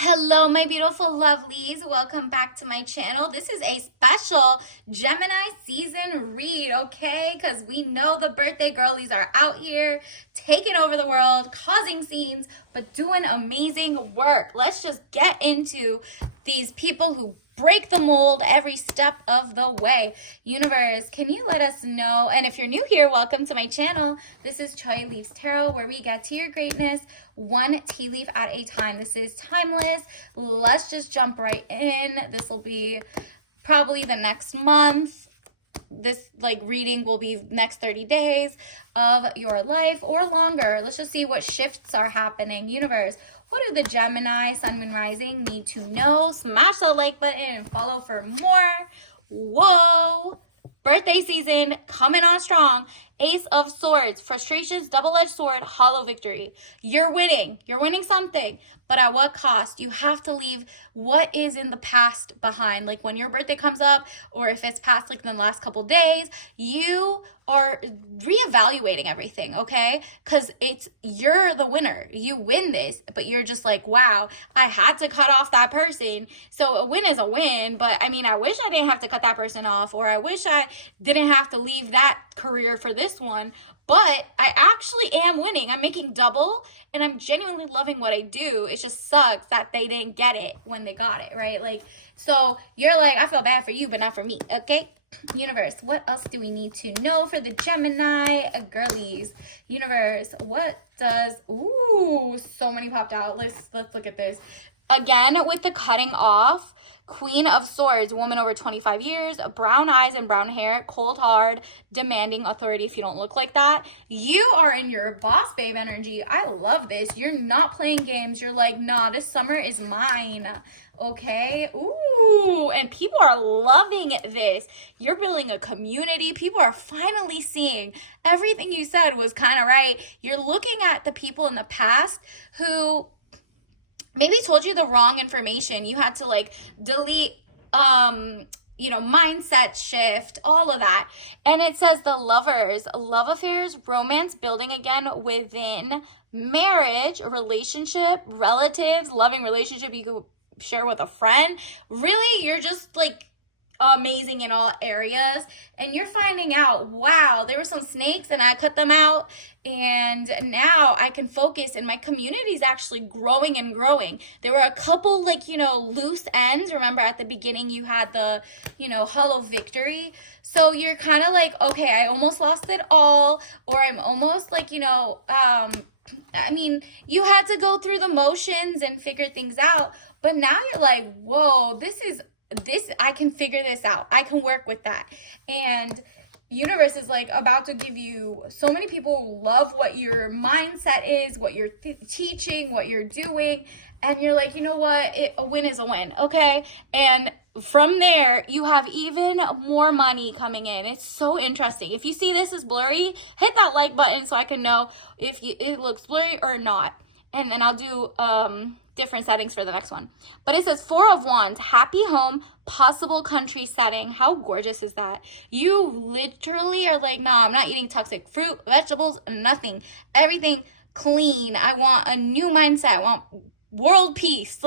Hello, my beautiful lovelies. Welcome back to my channel. This is a special Gemini season read, okay? Because we know the birthday girlies are out here taking over the world, causing scenes, but doing amazing work. Let's just get into these people who break the mold every step of the way. Universe, can you let us know? And if you're new here, welcome to my channel. This is Choi Leaves Tarot, where we get to your greatness one tea leaf at a time. This is timeless. Let's just jump right in. This will be probably the next month. This reading will be next 30 days of your life or longer. Let's just see what shifts are happening. Universe, what do the Gemini, Sun, Moon, Rising need to know? Smash the like button and follow for more. Whoa! Birthday season coming on strong. Ace of Swords, frustrations, double-edged sword, hollow victory. You're winning. You're winning something. But at what cost? You have to leave what is in the past behind. Like when your birthday comes up, or if it's past in the last couple days, you are reevaluating everything, okay? Because you're the winner. You win this, but you're just like, wow, I had to cut off that person. So a win is a win, but I mean, I wish I didn't have to cut that person off, or I wish I didn't have to leave that career for this one. But I actually am winning. I'm making double, and I'm genuinely loving what I do. It just sucks that they didn't get it when they got it, right? So you're like, I feel bad for you, but not for me, okay? Universe, what else do we need to know for the Gemini girlies? Universe, what does, ooh, so many popped out. Let's look at this. Again, with the cutting off, Queen of Swords, woman over 25 years, brown eyes and brown hair, cold hard, demanding authority if you don't look like that. You are in your boss babe energy. I love this. You're not playing games. You're like, nah, this summer is mine. Okay. Ooh, and people are loving this. You're building a community. People are finally seeing everything you said was kind of right. You're looking at the people in the past who maybe told you the wrong information. You had to delete mindset shift, all of that. And it says the lovers, love affairs, romance building again within marriage, relationship, relatives, loving relationship you could share with a friend. Really, you're just amazing in all areas, and you're finding out, wow, there were some snakes and I cut them out, and now I can focus, and my community is actually growing and growing. There were a couple loose ends. Remember at the beginning you had the hollow victory, so you're kind of like, okay, I almost lost it all, or I'm almost I mean, you had to go through the motions and figure things out, but now you're like, whoa, this, I can figure this out. I can work with that. And universe is about to give you, so many people love what your mindset is, what you're teaching, what you're doing. And you're like, you know what? A win is a win. Okay. And from there, you have even more money coming in. It's so interesting. If you see this is blurry, hit that like button so I can know if it looks blurry or not. And then I'll do different settings for the next one. But it says Four of Wands, happy home, possible country setting. How gorgeous is that? You literally are like, nah, I'm not eating toxic fruit, vegetables, nothing. Everything clean. I want a new mindset. I want world peace.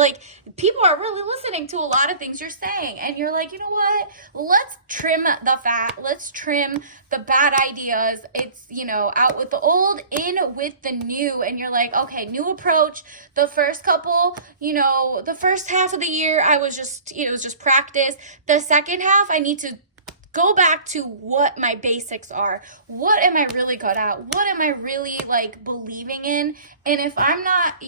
People are really listening to a lot of things you're saying, and you're like, you know what, let's trim the fat, let's trim the bad ideas. It's out with the old, in with the new. And you're like, okay, new approach. The first couple, the first half of the year I was just, it was just practice. The second half I need to go back to what my basics are. What am I really good at? What am I really believing in? And if I'm not,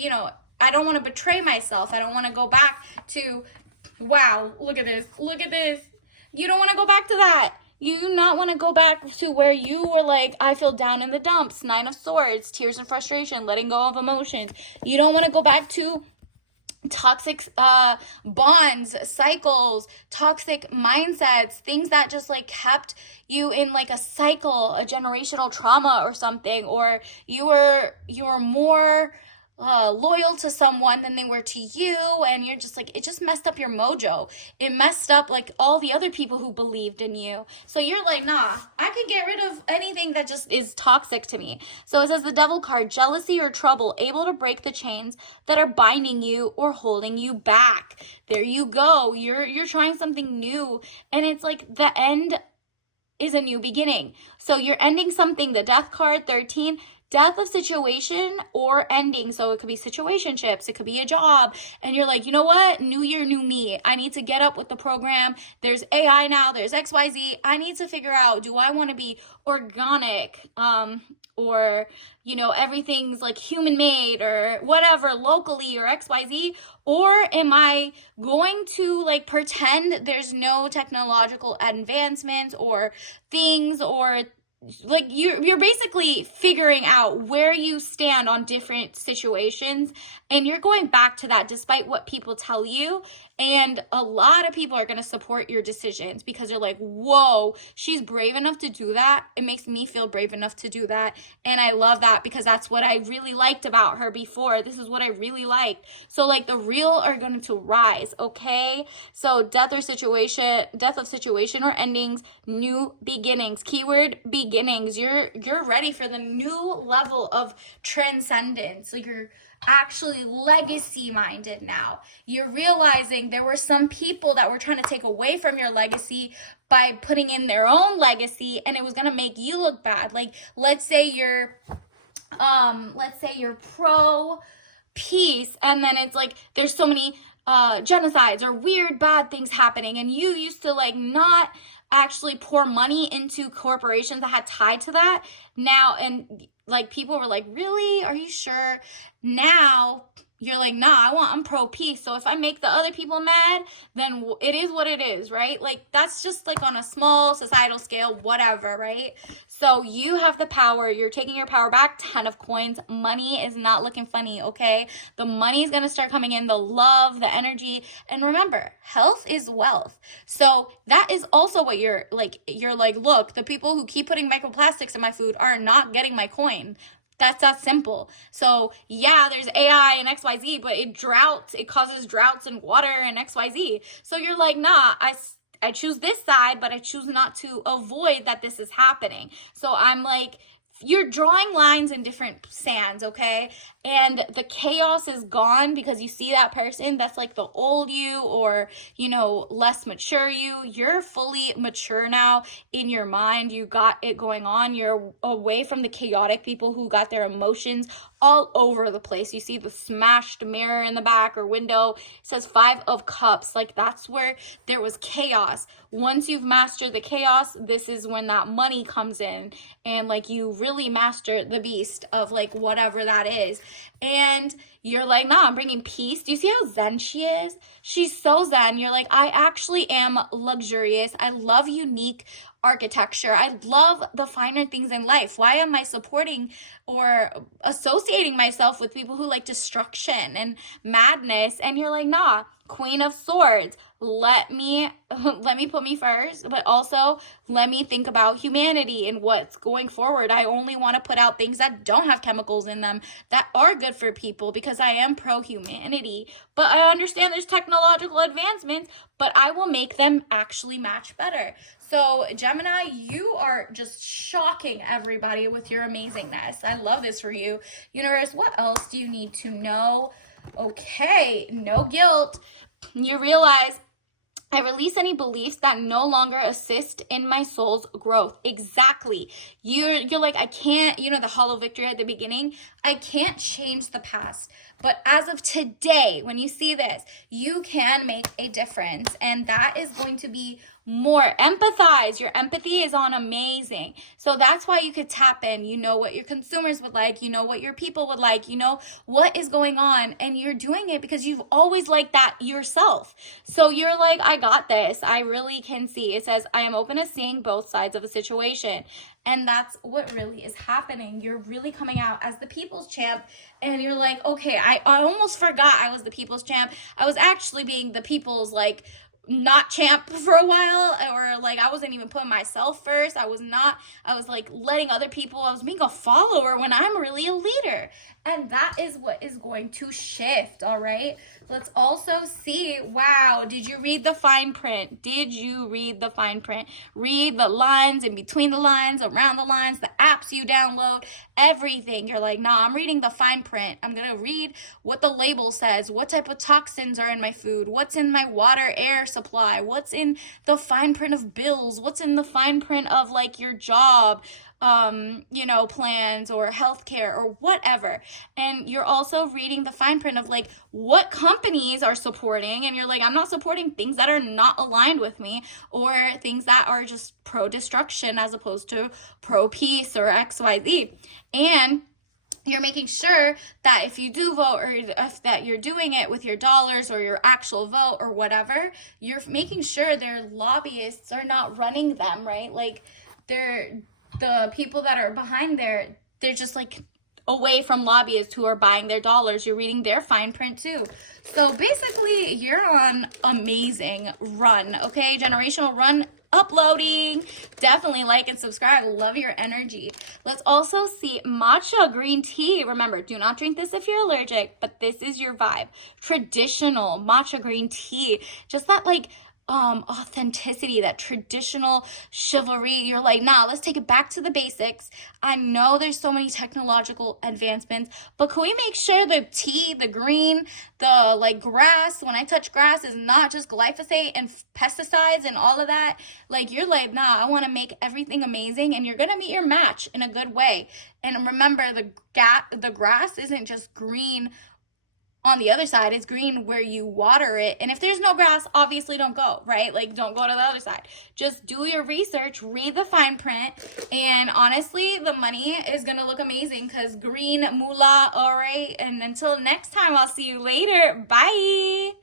I don't want to betray myself. I don't want to go back to, wow, look at this. Look at this. You don't want to go back to that. You do not want to go back to where you were like, I feel down in the dumps. Nine of Swords, tears and frustration, letting go of emotions. You don't want to go back to toxic bonds, cycles, toxic mindsets, things that just kept you in a cycle, a generational trauma or something, or you were more loyal to someone than they were to you, and you're just like, it just messed up your mojo. It messed up like all the other people who believed in you. So you're like, nah, I could get rid of anything that just is toxic to me. So it says the devil card, jealousy or trouble, able to break the chains that are binding you or holding you back. There you go. You're trying something new, and it's like the end is a new beginning. So you're ending something, the death card, 13, death of situation or ending. So it could be situationships, it could be a job, and you're like, you know what, new year, new me, I need to get up with the program. There's AI now, there's XYZ. I need to figure out, do I want to be organic, or everything's like human made or whatever, locally or XYZ, or am I going to like pretend there's no technological advancements or things, or like you're basically figuring out where you stand on different situations, and you're going back to that despite what people tell you. And a lot of people are going to support your decisions because they're like, whoa, she's brave enough to do that. It makes me feel brave enough to do that. And I love that because that's what I really liked about her before. This is what I really liked. So like the real are going to rise, okay? So death of situation or endings, new beginnings. Keyword beginnings. You're ready for the new level of transcendence. So you're actually legacy minded now. You're realizing there were some people that were trying to take away from your legacy by putting in their own legacy, and it was going to make you look bad. Like let's say you're pro peace, and then it's like there's so many genocides or weird bad things happening, and you used to like not actually pour money into corporations that had tied to that now, and like people were like, really, are you sure? Now you're like, nah, I'm pro peace. So if I make the other people mad, then it is what it is, right? Like that's just like on a small societal scale, whatever, right? So you have the power. You're taking your power back. 10 of coins. Money is not looking funny, okay? The money is going to start coming in, the love, the energy. And remember, health is wealth. So that is also what you're like, look, the people who keep putting microplastics in my food are not getting my coin. That's that simple. So yeah, there's AI and XYZ, but it causes droughts and water and XYZ. So you're like, nah, I choose this side, but I choose not to avoid that this is happening. So I'm like, you're drawing lines in different sands, okay? And the chaos is gone because you see that person that's like the old you, or, less mature you. You're fully mature now in your mind. You got it going on. You're away from the chaotic people who got their emotions all over the place. You see the smashed mirror in the back or window. It says 5 of Cups. Like that's where there was chaos. Once you've mastered the chaos, this is when that money comes in, and like you really master the beast of like whatever that is. And you're like, nah, I'm bringing peace. Do you see how zen she is? She's so zen. You're like, I actually am luxurious. I love unique architecture. I love the finer things in life. Why am I supporting or associating myself with people who like destruction and madness? And you're like, nah, Queen of Swords. Let me put me first, but also let me think about humanity and what's going forward. I only want to put out things that don't have chemicals in them, that are good for people, because I am pro-humanity. But I understand there's technological advancements, but I will make them actually match better. So Gemini, you are just shocking everybody with your amazingness. I love this for you. Universe, what else do you need to know? Okay, no guilt. You realize I release any beliefs that no longer assist in my soul's growth. Exactly. You're like, I can't, the hollow victory at the beginning, I can't change the past. But as of today, when you see this, you can make a difference. And that is going to be more. Empathize. Your empathy is on amazing. So that's why you could tap in. You know what your consumers would like. You know what your people would like. You know what is going on. And you're doing it because you've always liked that yourself. So you're like, I got this. I really can see. It says, I am open to seeing both sides of a situation. And that's what really is happening. You're really coming out as the people's champ. And you're like, okay, I almost forgot I was the people's champ. I was actually being the people's like not champ for a while, or like I wasn't even putting myself first. I was like letting other people, I was being a follower when I'm really a leader. And that is what is going to shift. All right, let's also see, wow, did you read the fine print? Did you read the fine print? Read the lines, in between the lines, around the lines, the apps you download, everything. You're like, nah, I'm reading the fine print. I'm gonna read what the label says, what type of toxins are in my food, what's in my water air supply, what's in the fine print of bills, what's in the fine print of like your job, plans or healthcare or whatever. And you're also reading the fine print of like what companies are supporting. And you're like, I'm not supporting things that are not aligned with me, or things that are just pro destruction as opposed to pro peace or XYZ. And you're making sure that if you do vote, or if that you're doing it with your dollars or your actual vote or whatever, you're making sure their lobbyists are not running them, right? Like the people that are behind there, they're just like away from lobbyists who are buying their dollars. You're reading their fine print too. So basically, you're on amazing run, okay? Generational run uploading. Definitely like and subscribe. Love your energy. Let's also see matcha green tea. Remember, do not drink this if you're allergic, but this is your vibe. Traditional matcha green tea. Just that like authenticity, that traditional chivalry. You're like, nah, let's take it back to the basics. I know there's so many technological advancements, but can we make sure the tea, the green, the like grass, when I touch grass, is not just glyphosate and pesticides and all of that? Like, you're like, nah, I want to make everything amazing, and you're gonna meet your match in a good way. And remember, the grass isn't just green on the other side, it's green where you water it. And if there's no grass, obviously don't go, right? Like, don't go to the other side. Just do your research, read the fine print, and honestly, the money is gonna look amazing, because green moolah. All right, and until next time, I'll see you later. Bye.